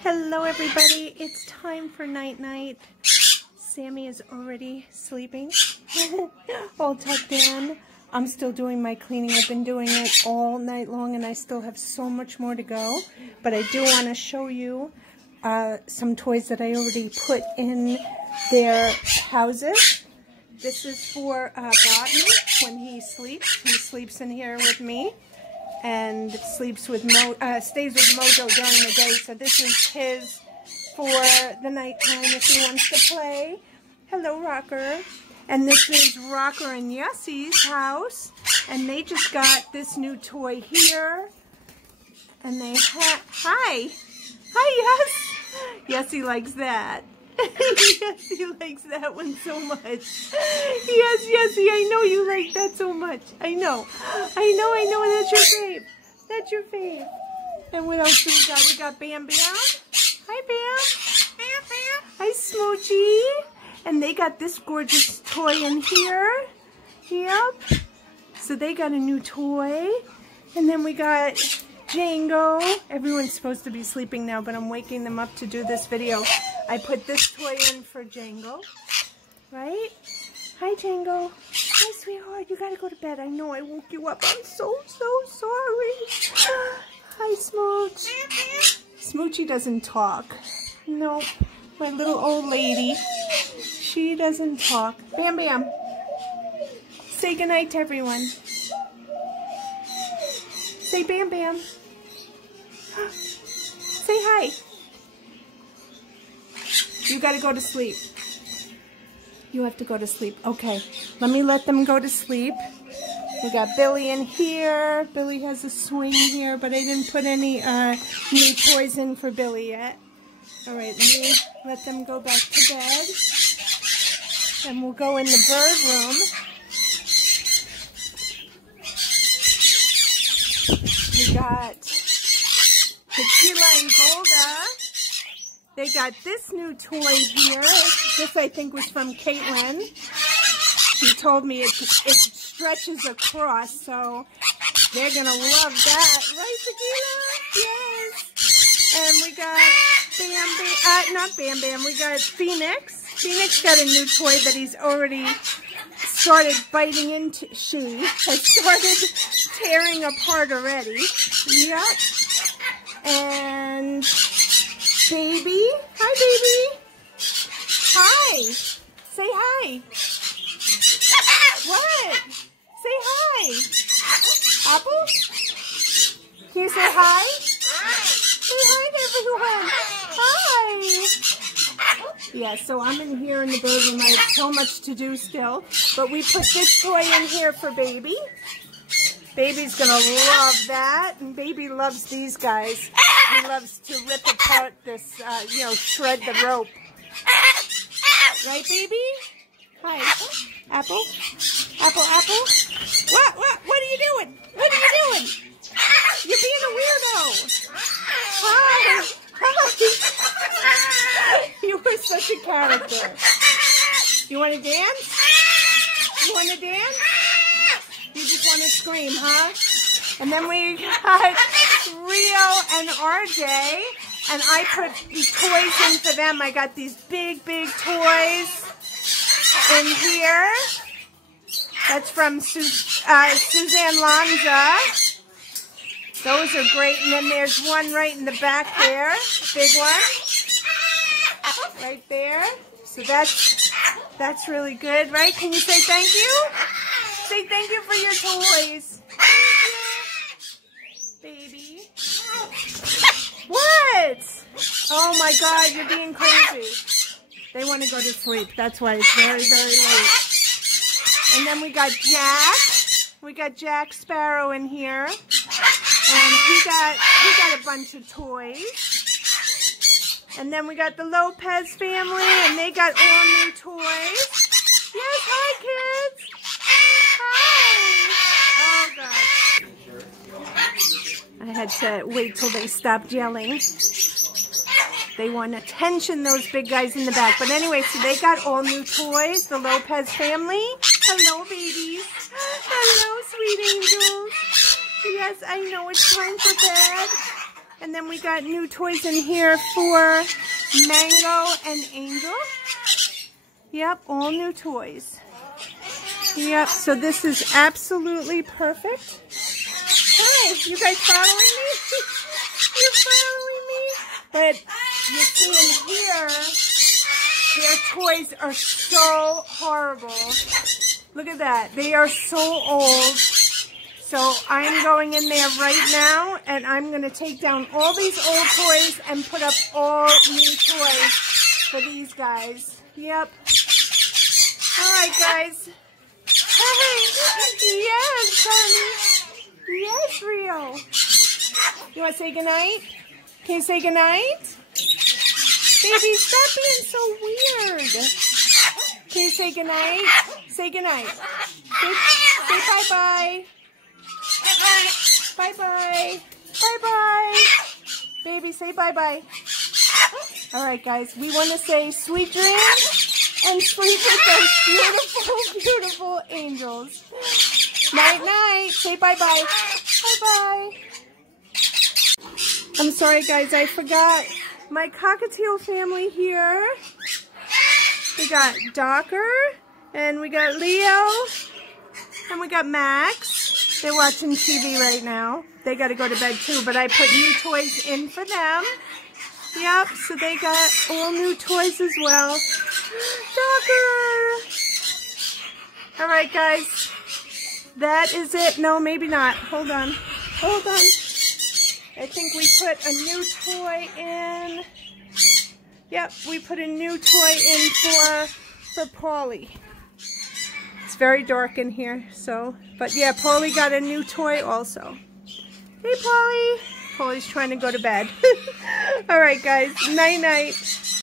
Hello everybody, it's time for night-night. Sammy is already sleeping, all tucked in. I'm still doing my cleaning. I've been doing it all night long and I still have so much more to go. But I do want to show you some toys that I already put in their houses. This is for Bobby when he sleeps. He sleeps in here with me and sleeps with stays with Mojo during the day. So this is his for the nighttime if he wants to play. Hello, Rocker. And this is Rocker and Yessie's house. And they just got this new toy here. And they have, hi, Yes. Yessie likes that. Yessie likes that one so much. Yes, Yessie, I know you like that so much. I know, that's your fave. That's your fave. And what else do we got? We got Bam Bam. Hi, Bam. Hi, Smoochy. And they got this gorgeous toy in here. Yep. So they got a new toy. And then we got Django. Everyone's supposed to be sleeping now, but I'm waking them up to do this video. I put this toy in for Django. Right? Hi, Django. Hi, sweetheart. You gotta go to bed. I know I woke you up. I'm so sorry. Hi, Smooch. Smoochy doesn't talk. Nope. My little old lady. She doesn't talk. Bam Bam. Say goodnight to everyone. Say Bam Bam. Say hi. You gotta go to sleep. You have to go to sleep. Okay, let me let them go to sleep. We got Billy in here. Billy has a swing here, but I didn't put any new toys in for Billy yet. All right, let me let them go back to bed. And we'll go in the bird room. We got Tequila and Golda. They got this new toy here. This, I think, was from Caitlin. She told me it stretches across, so they're going to love that. Right, Tequila? Yes. And we got not Bam Bam. We got Phoenix. Phoenix got a new toy that he's already started biting into. She has started tearing apart already. Yep. And Baby. Hi, Baby. Hi. Say hi. What? Say hi. Apple? Can you say hi? Say hi to everyone. Hi. Yeah, so I'm in here in the bird room. I have so much to do still. But we put this toy in here for Baby. Baby's going to love that. And Baby loves these guys. He loves to rip apart this, shred the rope. Right, Baby? Hi. Apple? Apple? What are you doing? What are you doing? You're being a weirdo. Hi. You were such a character. You want to dance? You want to dance? You just want to scream, huh? And then we got Rio and RJ, and I put toys in for them. I got these big toys in here. That's from Suzanne Lanza. Those are great. And then there's one right in the back there, big one, right there. So that's really good, right? Can you say thank you? Say thank you for your toys. Baby. What? Oh my God, you're being crazy. They want to go to sleep. That's why it's very late. And then we got Jack. We got Jack Sparrow in here. And he got a bunch of toys. And then we got the Lopez family, and they got all new toys. Yes, hi kids. Hi. Oh gosh. I had to wait till they stopped yelling. They want attention, those big guys in the back. But anyway, so they got all new toys, the Lopez family. Hello, babies. Hello, sweet angels. Yes, I know it's time for bed. And then we got new toys in here for Mango and Angel. Yep, all new toys. Yep, so this is absolutely perfect. Hi, you guys following me? You're following me? But you see in here, their toys are so horrible. Look at that. They are so old. So I'm going in there right now, and I'm going to take down all these old toys and put up all new toys for these guys. Yep. All right, guys. Yes, honey. Yes, Rio. You want to say goodnight? Can you say goodnight? Baby, stop being so weird. Can you say goodnight? Say goodnight. Say bye-bye. Bye-bye. Bye-bye. Baby, say bye-bye. All right, guys. We want to say sweet dreams and sleep with those beautiful, beautiful angels. Night-night. Say bye-bye. Bye-bye. I'm sorry, guys. I forgot my cockatiel family here. We got Docker, and we got Leo, and we got Max. They're watching TV right now. They got to go to bed too, but I put new toys in for them. Yep, so they got all new toys as well. Docker! All right, guys. That is it. No, maybe not. Hold on. Hold on. I think we put a new toy in. Yep, we put a new toy in for Paulie. It's very dark in here, so, but yeah, Paulie got a new toy also. Hey, Paulie. Paulie's trying to go to bed. All right, guys. Night-night.